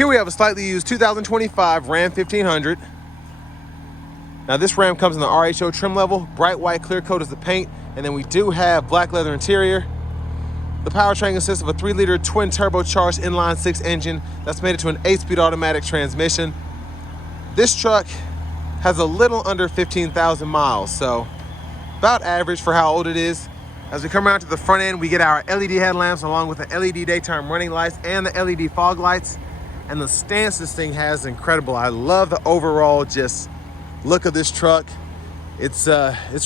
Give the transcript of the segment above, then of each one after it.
Here we have a slightly used 2025 Ram 1500. Now this Ram comes in the RHO trim level. Bright white clear coat is the paint. And then we do have black leather interior. The powertrain consists of a 3-liter twin turbocharged inline 6 engine that's made it to an 8-speed automatic transmission. This truck has a little under 15,000 miles, so about average for how old it is. As we come around to the front end, we get our LED headlamps along with the LED daytime running lights and the LED fog lights. And the stance this thing has is incredible. I love the overall just look of this truck. It's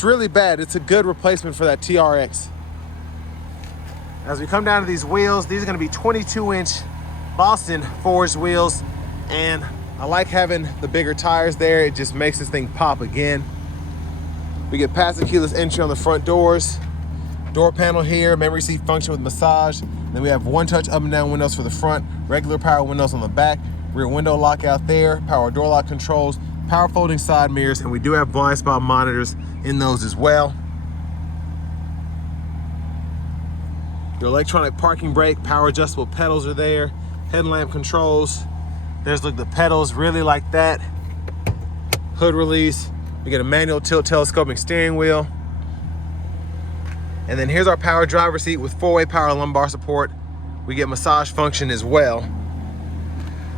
really bad. It's a good replacement for that TRX. As we come down to these wheels, these are gonna be 22-inch Boston forged wheels, and I like having the bigger tires there. It just makes this thing pop again. We get passive keyless entry on the front doors, door panel here, memory seat function with massage. Then we have one-touch up and down windows for the front, regular power windows on the back, rear window lockout there, power door lock controls, power folding side mirrors, and we do have blind spot monitors in those as well. Your electronic parking brake, power adjustable pedals are there, headlamp controls. There's like the pedals, really like that. Hood release. We get a manual tilt telescoping steering wheel. And then here's our power driver seat with 4-way power lumbar support. We get massage function as well.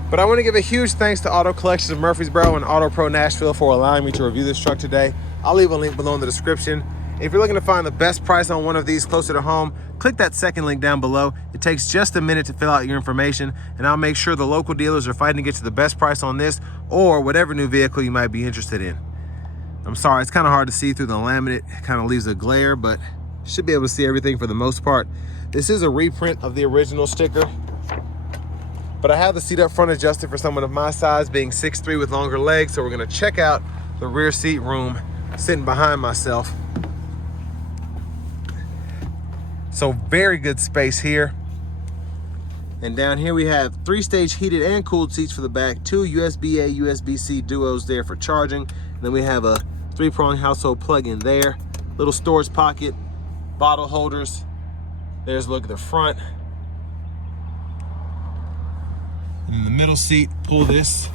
But I want to give a huge thanks to Auto Collections of Murfreesboro and Auto Pro Nashville for allowing me to review this truck today. I'll leave a link below in the description. If you're looking to find the best price on one of these closer to home, click that second link down below. It takes just a minute to fill out your information, and I'll make sure the local dealers are fighting to get you the best price on this or whatever new vehicle you might be interested in. I'm sorry, it's kind of hard to see through the laminate. It kind of leaves a glare, but should be able to see everything for the most part. This is a reprint of the original sticker, but I have the seat up front adjusted for someone of my size, being 6'3" with longer legs. So we're gonna check out the rear seat room sitting behind myself. So very good space here. And down here we have 3-stage heated and cooled seats for the back, 2 USB-A, USB-C duos there for charging. And then we have a 3-prong household plug-in there, little storage pocket, bottle holders. There's a look at the front. And in the middle seat, pull this,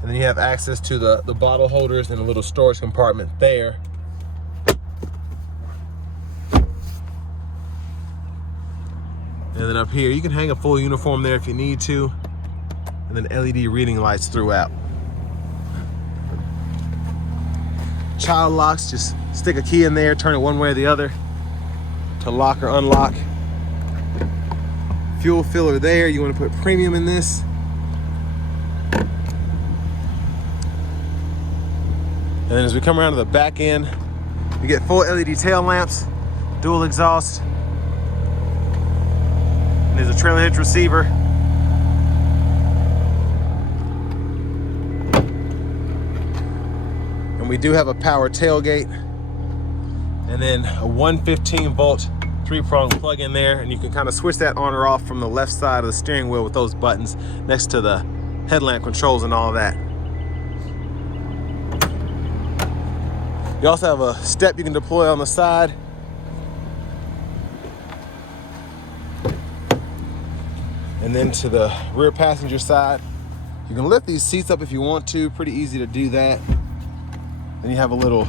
and then you have access to the bottle holders and a little storage compartment there. And then up here, you can hang a full uniform there if you need to. And then LED reading lights throughout. Child locks, just stick a key in there, turn it one way or the other to lock or unlock. Fuel filler there, you want to put premium in this. And then as we come around to the back end, you get full LED tail lamps, dual exhaust. And there's a trailer hitch receiver. And we do have a power tailgate. And then a 115-volt 3-prong plug in there, and you can kind of switch that on or off from the left side of the steering wheel with those buttons next to the headlamp controls and all that. You also have a step you can deploy on the side. And then to the rear passenger side, you can lift these seats up if you want to, pretty easy to do that. Then you have a little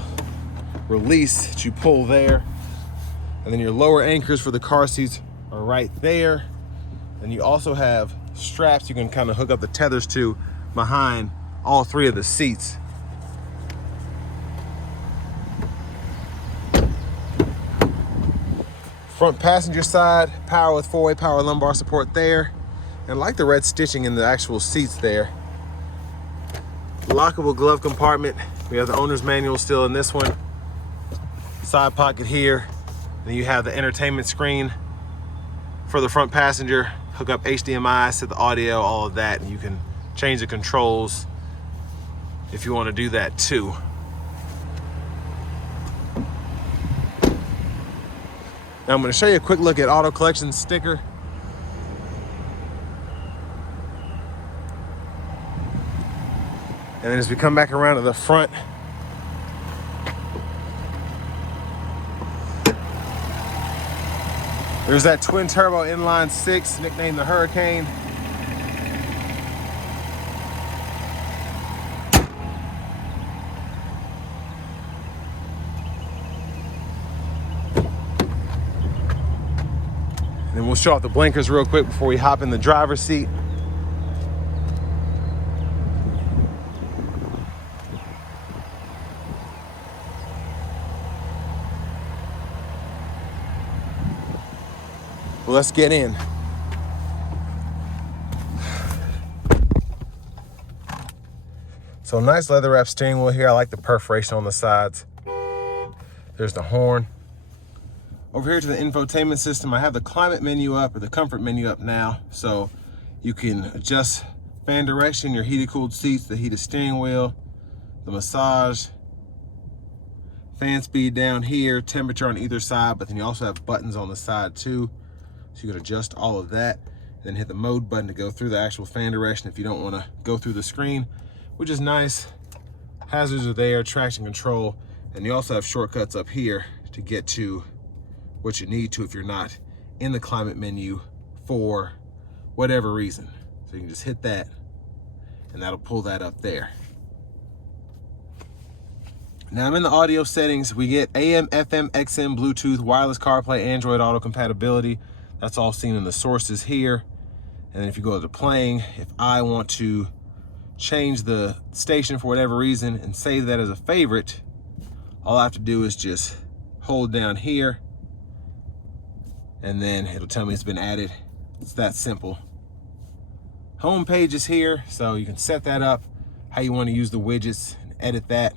release that you pull there. And then your lower anchors for the car seats are right there. And you also have straps you can kind of hook up the tethers to behind all 3 of the seats. Front passenger side, power with 4-way power lumbar support there. And I like the red stitching in the actual seats there. Lockable glove compartment. We have the owner's manual still in this one. Side pocket here. Then you have the entertainment screen for the front passenger. Hook up HDMI, set the audio, all of that. And you can change the controls if you want to do that too. Now I'm going to show you a quick look at Auto Collections sticker. And then as we come back around to the front, there's that twin turbo inline 6, nicknamed the Hurricane. we'll show off the blinkers real quick before we hop in the driver's seat. Well, let's get in. So nice leather wrap steering wheel here. I like the perforation on the sides. There's the horn. Over here to the infotainment system, I have the climate menu up, or the comfort menu up now. So you can adjust fan direction, your heated cooled seats, the heated steering wheel, the massage, fan speed down here, temperature on either side, but then you also have buttons on the side too. So you can adjust all of that, then hit the mode button to go through the actual fan direction if you don't want to go through the screen, which is nice. Hazards are there, traction control, and you also have shortcuts up here to get to what you need to if you're not in the climate menu for whatever reason. So you can just hit that and that'll pull that up there. Now I'm in the audio settings. We get AM, FM, XM, Bluetooth, wireless CarPlay, Android Auto compatibility. That's all seen in the sources here. And then if you go to playing, if I want to change the station for whatever reason and save that as a favorite, all I have to do is just hold down here and then it'll tell me it's been added. It's that simple. Home page is here, so you can set that up how you want to use the widgets and edit that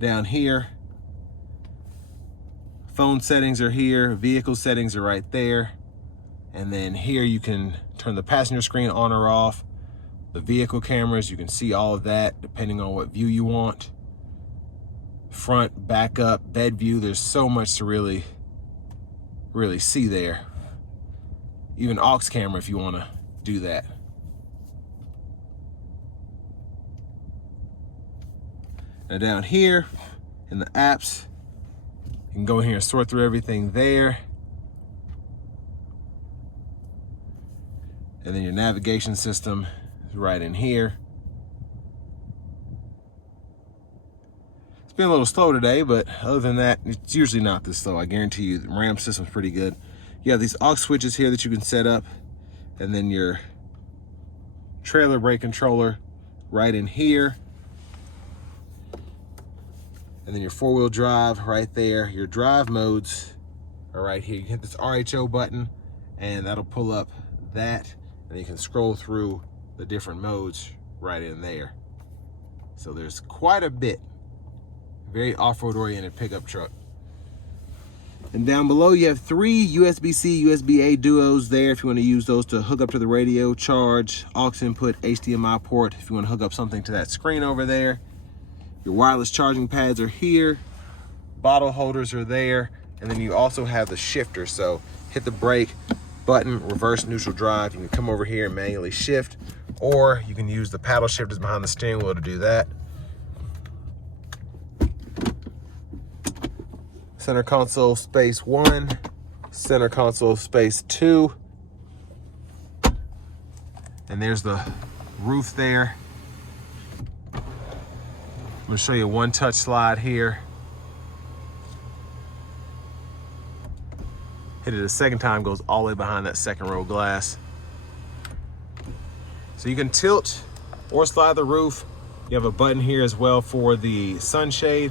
down here. Phone settings are here, vehicle settings are right there. And then here you can turn the passenger screen on or off. The vehicle cameras, you can see all of that depending on what view you want. Front, back up, bed view, there's so much to really see there. Even aux camera if you want to do that. Now down here in the apps, you can go here and sort through everything there. And then your navigation system is right in here. It's been a little slow today, but other than that, it's usually not this slow. I guarantee you the RAM system's pretty good. You have these aux switches here that you can set up, and then your trailer brake controller right in here. And then your four-wheel drive right there. Your drive modes are right here. You hit this RHO button and that'll pull up that, and you can scroll through the different modes right in there. So there's quite a bit. Very off-road oriented pickup truck. And down below you have 3 USB-C, USB-A duos there if you want to use those to hook up to the radio, charge, aux input, HDMI port if you want to hook up something to that screen over there. Your wireless charging pads are here, bottle holders are there, and then you also have the shifter. So hit the brake button, reverse neutral drive. You can come over here and manually shift, or you can use the paddle shifters behind the steering wheel to do that. Center console space 1, center console space 2. And there's the roof there. I'm gonna show you a one-touch slide here. Hit it a second time, goes all the way behind that second row glass. So you can tilt or slide the roof. You have a button here as well for the sunshade,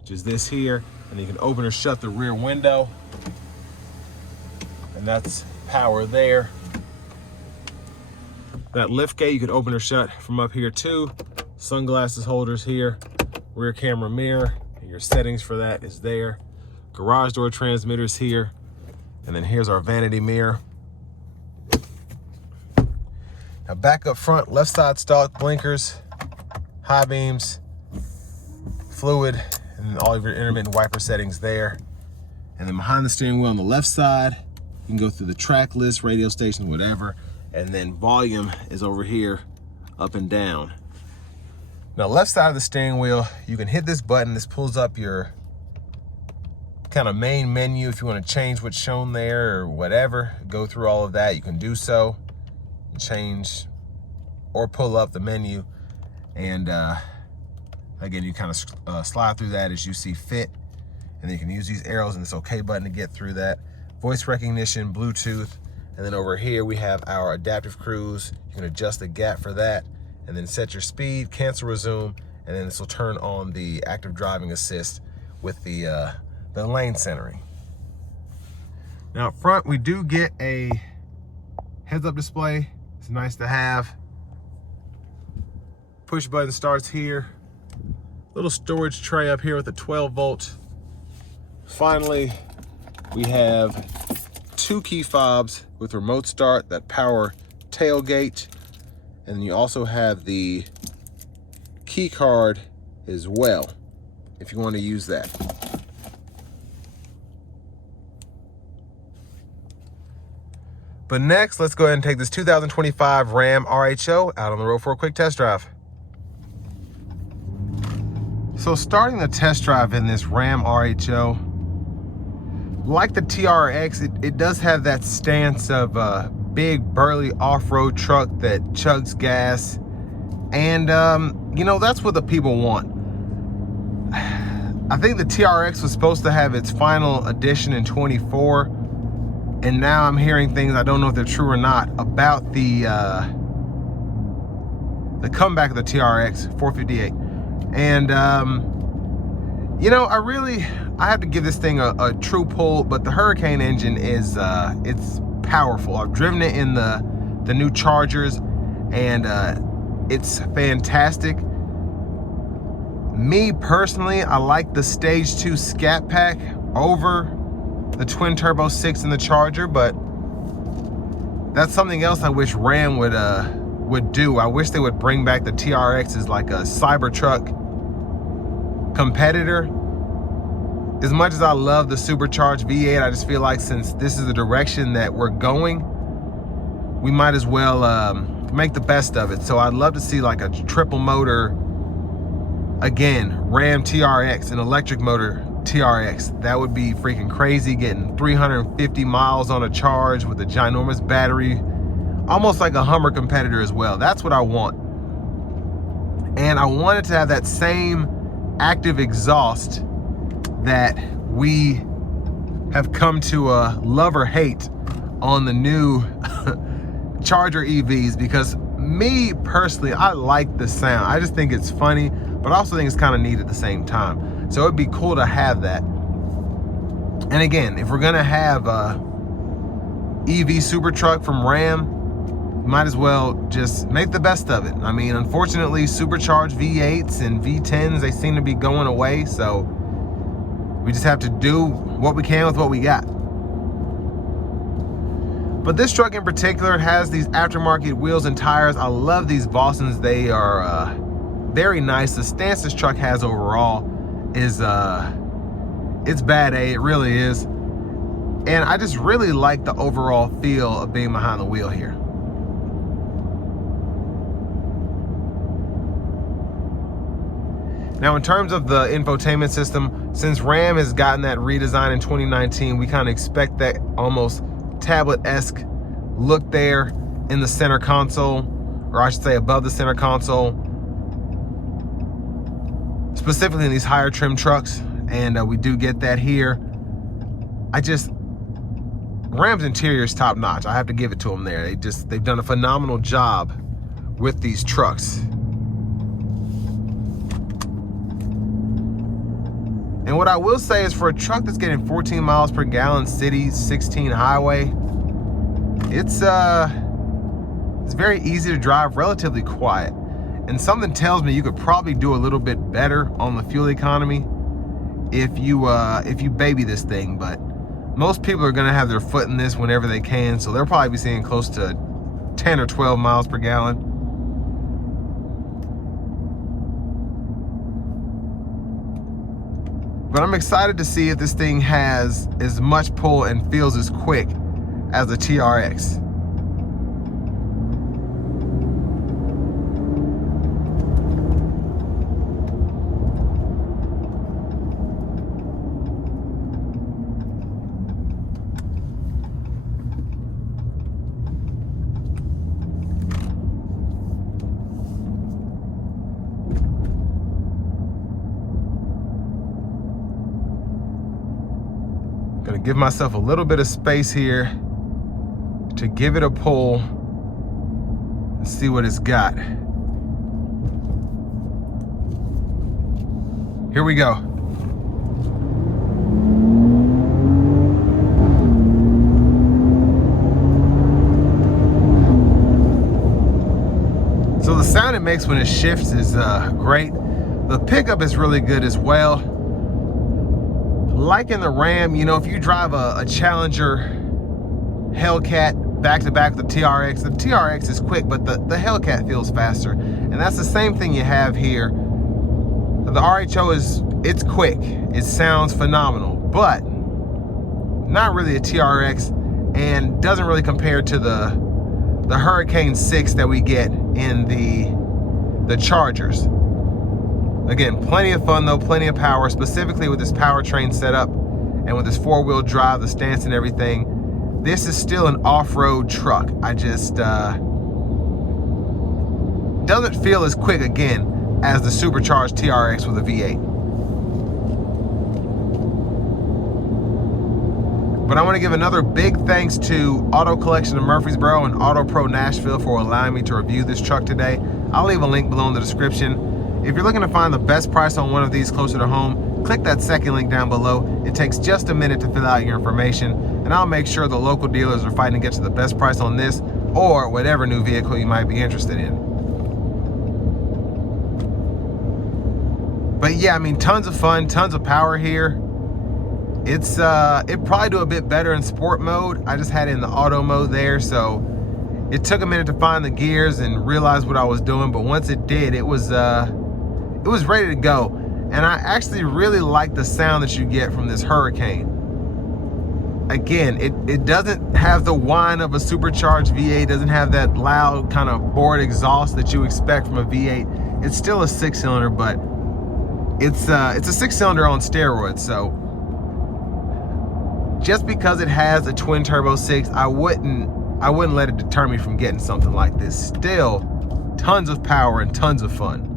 which is this here. And you can open or shut the rear window. And that's power there. That lift gate you can open or shut from up here too. Sunglasses holders here, rear camera mirror, and your settings for that is there. Garage door transmitters here. And then here's our vanity mirror. Now back up front, left side stock, blinkers, high beams, fluid, and all of your intermittent wiper settings there. And then behind the steering wheel on the left side, you can go through the track list, radio station, whatever. And then volume is over here, up and down. Now left side of the steering wheel, you can hit this button. This pulls up your kind of main menu. If you want to change what's shown there or whatever, go through all of that, you can do so. Change or pull up the menu. And again, you kind of slide through that as you see fit. And then you can use these arrows and this OK button to get through that. voice recognition, Bluetooth, and then over here we have our adaptive cruise. You can adjust the gap for that, and then set your speed, cancel, resume, and then this will turn on the active driving assist with the lane centering. Now up front, we do get a heads-up display. It's nice to have. Push button starts here. Little storage tray up here with a 12-volt. Finally, we have 2 key fobs with remote start that power tailgate. And then you also have the key card as well, if you want to use that. But next, let's go ahead and take this 2025 Ram RHO out on the road for a quick test drive. So starting the test drive in this Ram RHO, like the TRX, it does have that stance of a big burly off-road truck that chugs gas. And, you know, that's what the people want. I think the TRX was supposed to have its final edition in 24. And now I'm hearing things, I don't know if they're true or not, about the comeback of the TRX 458. And, you know, I have to give this thing a true pull, but the Hurricane engine is, it's powerful. I've driven it in the new Chargers, and it's fantastic. Me personally, I like the Stage 2 Scat Pack over the twin turbo 6 in the Charger, but that's something else I wish Ram would do. I wish they would bring back the TRX as like a Cybertruck competitor. As much as I love the supercharged V8, I just feel like since this is the direction that we're going, we might as well make the best of it. So I'd love to see like a triple motor, again, Ram TRX, an electric motor TRX. That would be freaking crazy, getting 350 miles on a charge with a ginormous battery, almost like a Hummer competitor as well. That's what I want. And I wanted to have that same active exhaust that we have come to love or hate on the new Charger EVs, because me personally, I like the sound. I just think it's funny, but I also think it's kind of neat at the same time. So it'd be cool to have that. And again, if we're gonna have a EV super truck from Ram, might as well just make the best of it. I mean, unfortunately, supercharged V8s and V10s, they seem to be going away, so we just have to do what we can with what we got. But this truck in particular has these aftermarket wheels and tires. I love these Bosons. They are very nice. The stance this truck has overall is it's bad A, it really is. And I just really like the overall feel of being behind the wheel here. Now, in terms of the infotainment system, since Ram has gotten that redesign in 2019, we kind of expect that almost tablet-esque look there in the center console, or I should say above the center console, specifically in these higher trim trucks, and we do get that here. Ram's interior is top notch. I have to give it to them there. They've done a phenomenal job with these trucks. And what I will say is, for a truck that's getting 14 miles per gallon city, 16 highway, it's very easy to drive, relatively quiet. And something tells me you could probably do a little bit better on the fuel economy if you baby this thing. But most people are gonna have their foot in this whenever they can, so they'll probably be seeing close to 10 or 12 miles per gallon. But I'm excited to see if this thing has as much pull and feels as quick as the TRX. Gonna give myself a little bit of space here to give it a pull and see what it's got. Here we go. So the sound it makes when it shifts is great. The pickup is really good as well. Like in the Ram, you know, if you drive a Challenger Hellcat back to back with the TRX is quick, but the Hellcat feels faster. And that's the same thing you have here. The RHO it's quick. It sounds phenomenal, but not really a TRX and doesn't really compare to the Hurricane 6 that we get in the Chargers. Again, plenty of fun though, plenty of power, specifically with this Powertrain setup and with this 4-wheel drive, the stance and everything. This is still an off-road truck. I just, doesn't feel as quick again as the supercharged TRX with a V8. But I want to give another big thanks to Auto Collection of Murfreesboro and Auto Pro Nashville for allowing me to review this truck today. I'll leave a link below in the description. If you're looking to find the best price on one of these closer to home, click that second link down below. It takes just a minute to fill out your information, and I'll make sure the local dealers are fighting to get you the best price on this or whatever new vehicle you might be interested in. But yeah, I mean, tons of fun, tons of power here. It's it probably do a bit better in sport mode. I just had it in the auto mode there, so it took a minute to find the gears and realize what I was doing. But once it did, it was ready to go. And I actually really like the sound that you get from this Hurricane. Again, it doesn't have the whine of a supercharged V8, doesn't have that loud kind of bored exhaust that you expect from a V8. It's still a 6-cylinder, but it's a 6-cylinder on steroids. So just because it has a twin turbo 6, I wouldn't let it deter me from getting something like this. Still tons of power and tons of fun.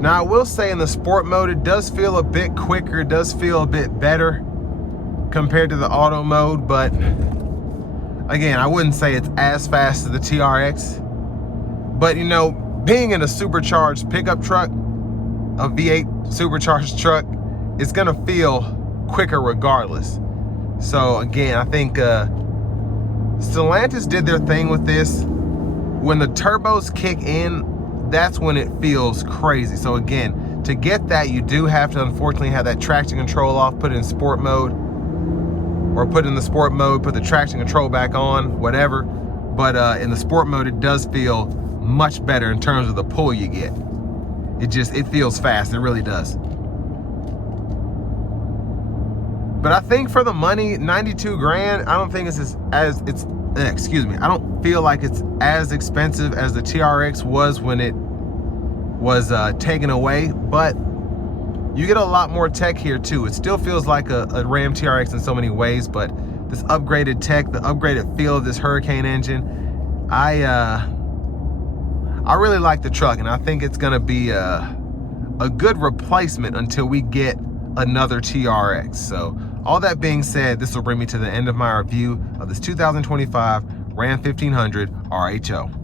Now I will say in the sport mode, it does feel a bit quicker, it does feel a bit better compared to the auto mode, but again, I wouldn't say it's as fast as the TRX. But you know, being in a supercharged pickup truck, a V8 supercharged truck, it's gonna feel quicker regardless. So again, I think Stellantis did their thing with this. When the turbos kick in, that's when it feels crazy. So again, to get that, you do have to unfortunately have that traction control off, put it in sport mode, or put it in the sport mode, put the traction control back on, whatever. But in the sport mode, it does feel much better in terms of the pull you get. It feels fast, it really does. But I think for the money, 92 grand, I don't think I don't feel like it's as expensive as the TRX was when it was taken away, but you get a lot more tech here too. It still feels like a Ram TRX in so many ways, but this upgraded tech, the upgraded feel of this Hurricane engine, I really like the truck, and I think it's gonna be a good replacement until we get another TRX. So all that being said, this will bring me to the end of my review of this 2025 Ram 1500 RHO.